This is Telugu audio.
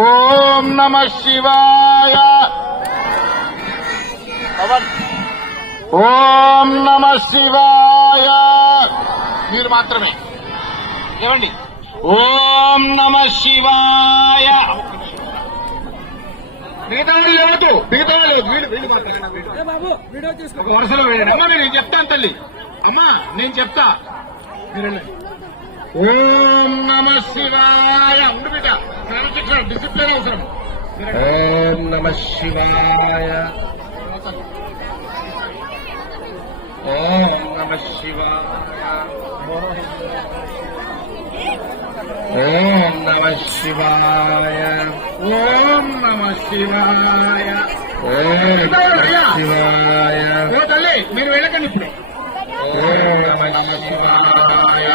ఓం నమ శివాయ. ఓం నమ శివాయ. మీరు మాత్రమే ఏమండి. ఓం నమ శివాయ. మిగతా వాళ్ళు లేవద్దు, మిగతా వాళ్ళు ఒక వరుసలో వేయండి. అమ్మా నేను చెప్తాను తల్లి, అమ్మా నేను చెప్తా. ఓం నమ శివాయ. ఉండు బిడ్డ, క్రమశిక్షణ డిసిప్లిన్ అవసరం. ఓం నమ శివాయ. ఓం నమ శివాయ. ఓం నమ శివాయ. ఓం నమ శివాయ. ఓం నమ శివాయ. ఓ తల్లి మీరు వెళ్ళకండి ఇప్పుడు. ఓం నమ శివాయ.